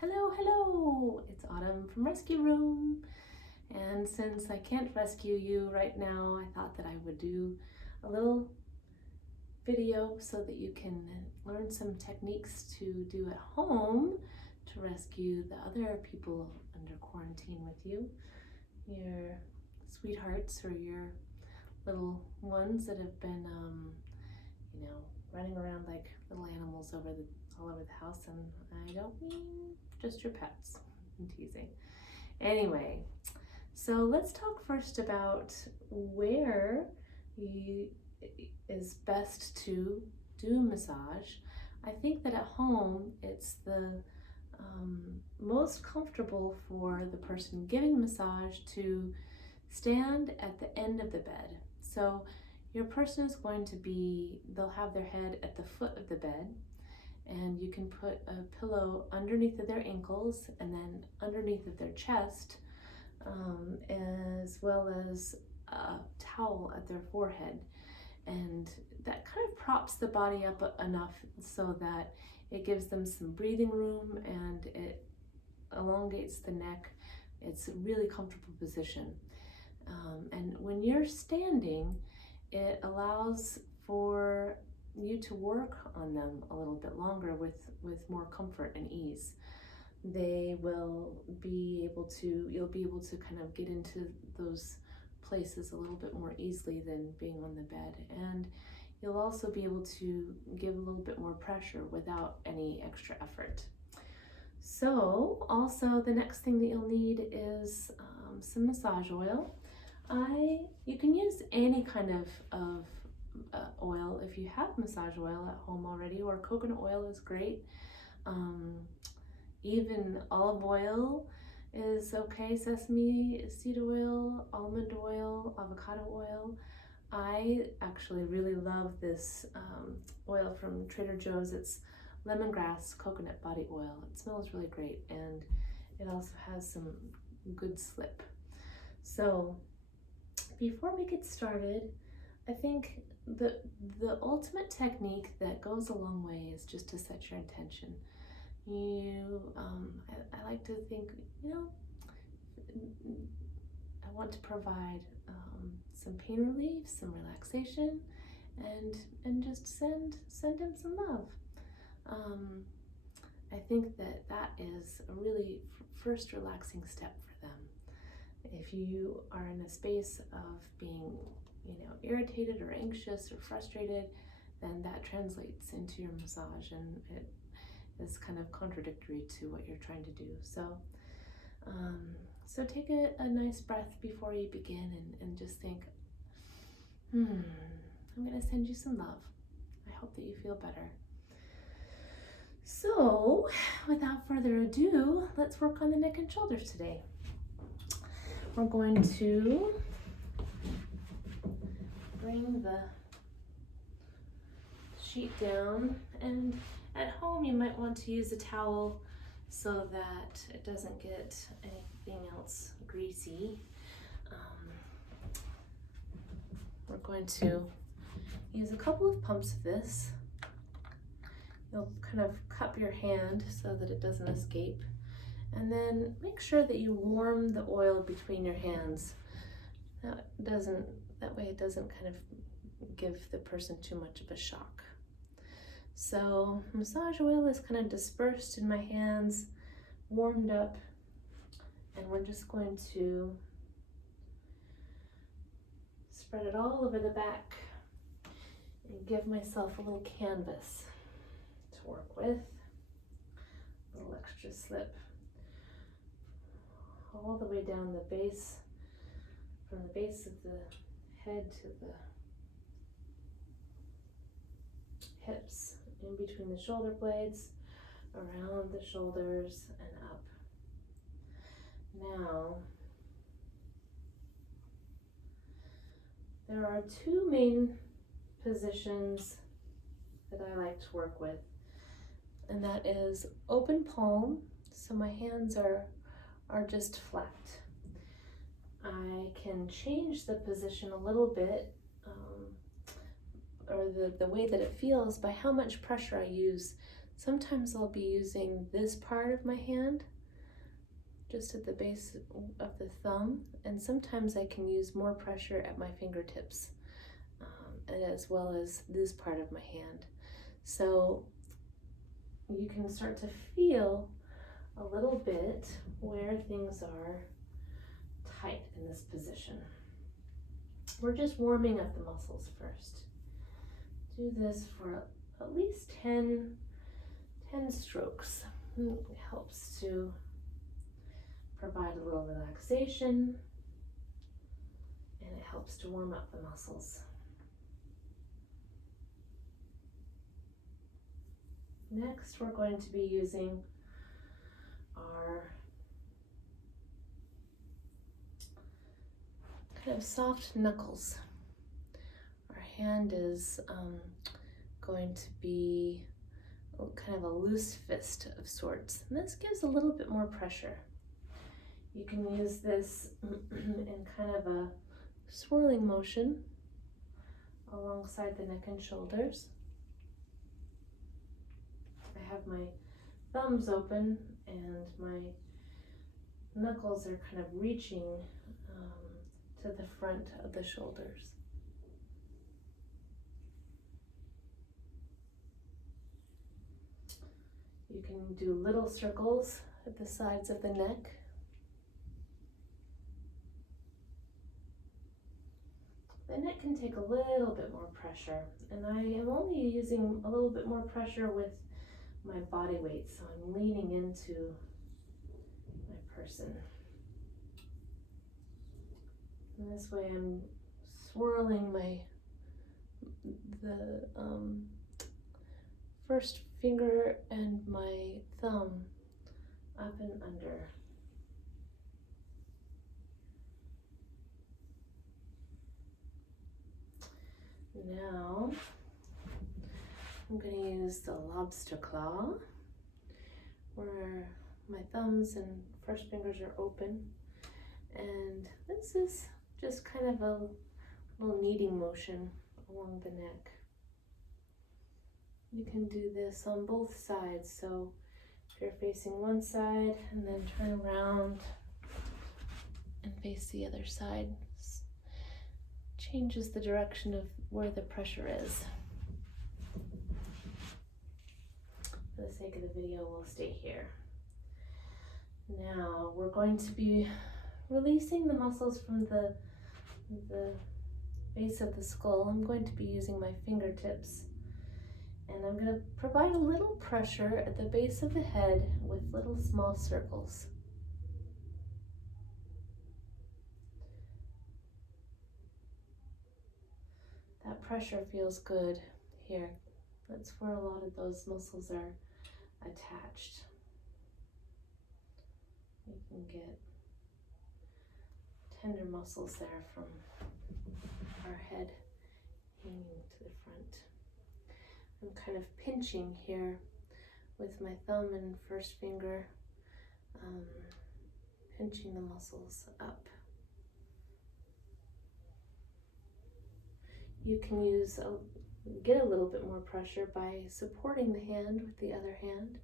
Hello, hello! It's Autumn from Rescue Room. And since I can't rescue you right now, I thought that I would do a little video so that you can learn some techniques to do at home to rescue the other people under quarantine with you. Your sweethearts or your little ones that have been, running around like little animals all over the house. And I don't mean just your pets. I'm teasing. Anyway, so let's talk first about where is best to do massage. I think that at home it's the most comfortable for the person giving massage to stand at the end of the bed. So your person is going to they'll have their head at the foot of the bed, and you can put a pillow underneath of their ankles and then underneath of their chest, as well as a towel at their forehead. And that kind of props the body up enough so that it gives them some breathing room and it elongates the neck. It's a really comfortable position. And when you're standing, it allows for you to work on them a little bit longer with more comfort and ease. You'll be able to kind of get into those places a little bit more easily than being on the bed. And you'll also be able to give a little bit more pressure without any extra effort. So also the next thing that you'll need is some massage oil. You can use any kind of oil if you have massage oil at home already, or coconut oil is great. Even olive oil is okay, sesame seed oil, almond oil, avocado oil. I actually really love this oil from Trader Joe's. It's lemongrass coconut body oil. It smells really great, and it also has some good slip. So before we get started, I think the ultimate technique that goes a long way is just to set your intention. I like to think, I want to provide some pain relief, some relaxation, and just send him some love. I think that is a really first relaxing step for them. If you are in a space of being, irritated or anxious or frustrated, then that translates into your massage, and it is kind of contradictory to what you're trying to do. So take a nice breath before you begin and just think, I'm going to send you some love. I hope that you feel better. So without further ado, let's work on the neck and shoulders today. We're going to bring the sheet down, and at home you might want to use a towel so that it doesn't get anything else greasy. We're going to use a couple of pumps of this. You'll kind of cup your hand so that it doesn't escape, and then make sure that you warm the oil between your hands. That way it doesn't kind of give the person too much of a shock. So massage oil is kind of dispersed in my hands, warmed up, and we're just going to spread it all over the back and give myself a little canvas to work with. A little extra slip all the way down the base, from the base of the head to the hips, in between the shoulder blades, around the shoulders and up. Now, there are two main positions that I like to work with, and that is open palm, so my hands are just flat. I can change the position a little bit, or the way that it feels, by how much pressure I use Sometimes I'll be using this part of my hand just at the base of the thumb, and sometimes I can use more pressure at my fingertips, as well as this part of my hand. So you can start to feel a little bit where things are tight in this position. We're just warming up the muscles first. Do this for at least 10 strokes. It helps to provide a little relaxation, and it helps to warm up the muscles. Next, we're going to be using our kind of soft knuckles. Our hand is going to be kind of a loose fist of sorts, and this gives a little bit more pressure. You can use this in kind of a swirling motion alongside the neck and shoulders. I have my thumbs open and my knuckles are kind of reaching to the front of the shoulders. You can do little circles at the sides of the neck. The neck can take a little bit more pressure, and I am only using a little bit more pressure with my body weight, so I'm leaning into my person. And this way I'm swirling the first finger and my thumb up and under. Now I'm going to use the lobster claw, where my thumbs and first fingers are open, and this is just kind of a little kneading motion along the neck. You can do this on both sides, so if you're facing one side and then turn around and face the other side, changes the direction of where the pressure is. For the sake of the video, we'll stay here. Now we're going to be releasing the muscles from the base of the skull. I'm going to be using my fingertips, and I'm going to provide a little pressure at the base of the head with little small circles. That pressure feels good here. That's where a lot of those muscles are attached. You can get tender muscles there from our head hanging to the front. I'm kind of pinching here with my thumb and first finger, pinching the muscles up. You can get a little bit more pressure by supporting the hand with the other hand.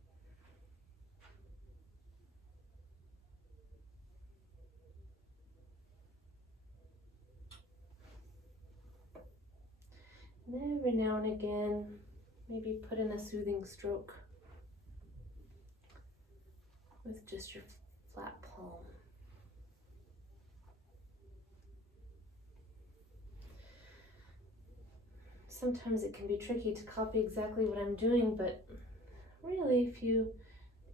And every now and again, maybe put in a soothing stroke with just your flat palm. Sometimes it can be tricky to copy exactly what I'm doing, but really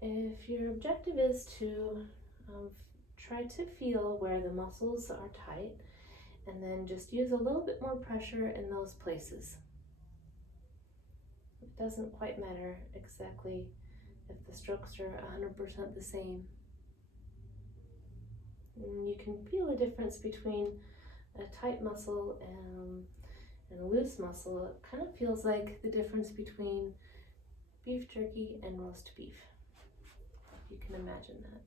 if your objective is to try to feel where the muscles are tight, and then just use a little bit more pressure in those places. It doesn't quite matter exactly if the strokes are 100% the same. And you can feel a difference between a tight muscle and a loose muscle. It kind of feels like the difference between beef jerky and roast beef. You can imagine that.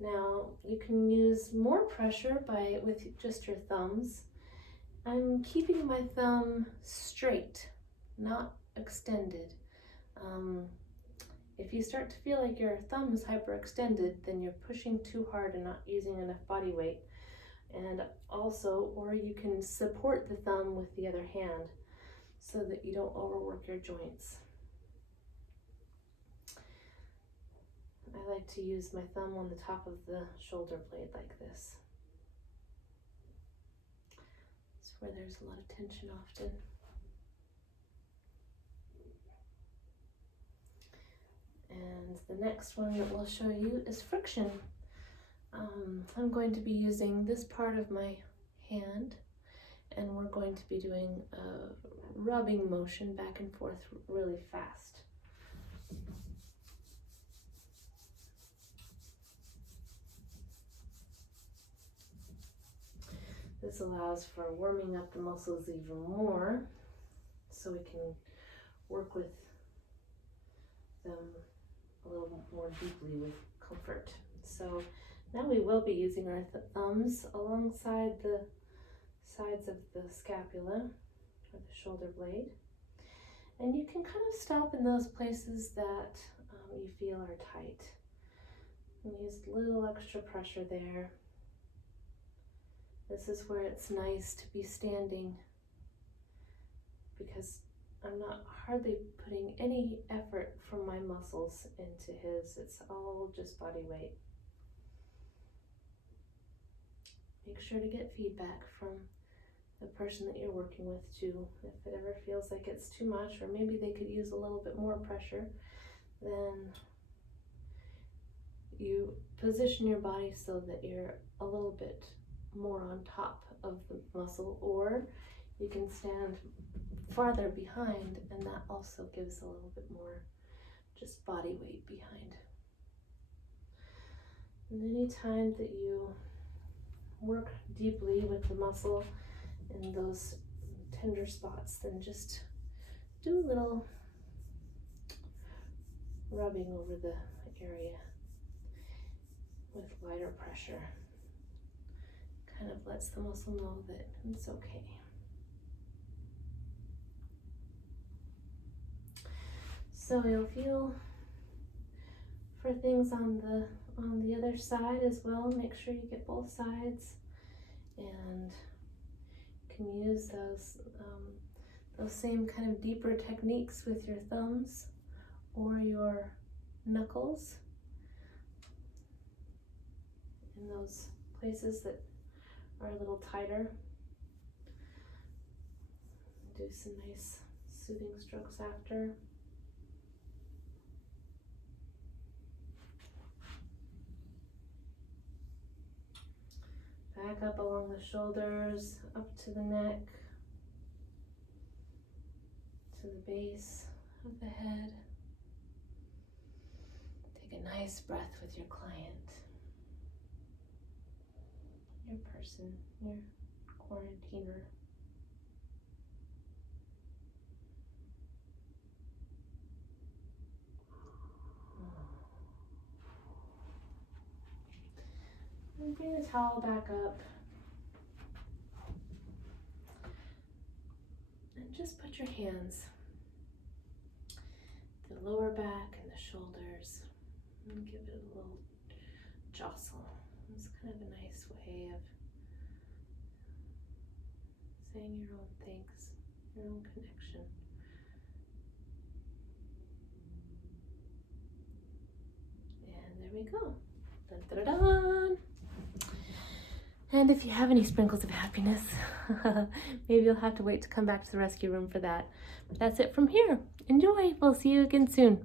Now you can use more pressure with just your thumbs. I'm keeping my thumb straight, not extended. If you start to feel like your thumb is hyperextended, then you're pushing too hard and not using enough body weight. And also, or you can support the thumb with the other hand so that you don't overwork your joints. I like to use my thumb on the top of the shoulder blade like this. It's where there's a lot of tension often. And the next one that we'll show you is friction. I'm going to be using this part of my hand, and we're going to be doing a rubbing motion back and forth really fast. This allows for warming up the muscles even more, so we can work with them a little more deeply with comfort. So now we will be using our thumbs alongside the sides of the scapula or the shoulder blade. And you can kind of stop in those places that you feel are tight. And use a little extra pressure there. This is where it's nice to be standing, because I'm not hardly putting any effort from my muscles into his. It's all just body weight. Make sure to get feedback from the person that you're working with too. If it ever feels like it's too much, or maybe they could use a little bit more pressure, then you position your body so that you're a little bit more on top of the muscle, or you can stand farther behind, and that also gives a little bit more just body weight behind. And any time that you work deeply with the muscle in those tender spots, then just do a little rubbing over the area with lighter pressure. Kind of lets the muscle know that it's okay. So you'll feel for things on the other side as well. Make sure you get both sides, and you can use those same kind of deeper techniques with your thumbs or your knuckles in those places that are a little tighter. Do some nice soothing strokes after. Back up along the shoulders, up to the neck, to the base of the head. Take a nice breath with your client, your person, your quarantiner. And bring the towel back up. And just put your hands, the lower back and the shoulders, and give it a little jostle. It's kind of a nice way of saying your own thanks, your own connection. And there we go. Dun, dun, dun, dun. And if you have any sprinkles of happiness, maybe you'll have to wait to come back to the rescue room for that. But that's it from here. Enjoy. We'll see you again soon.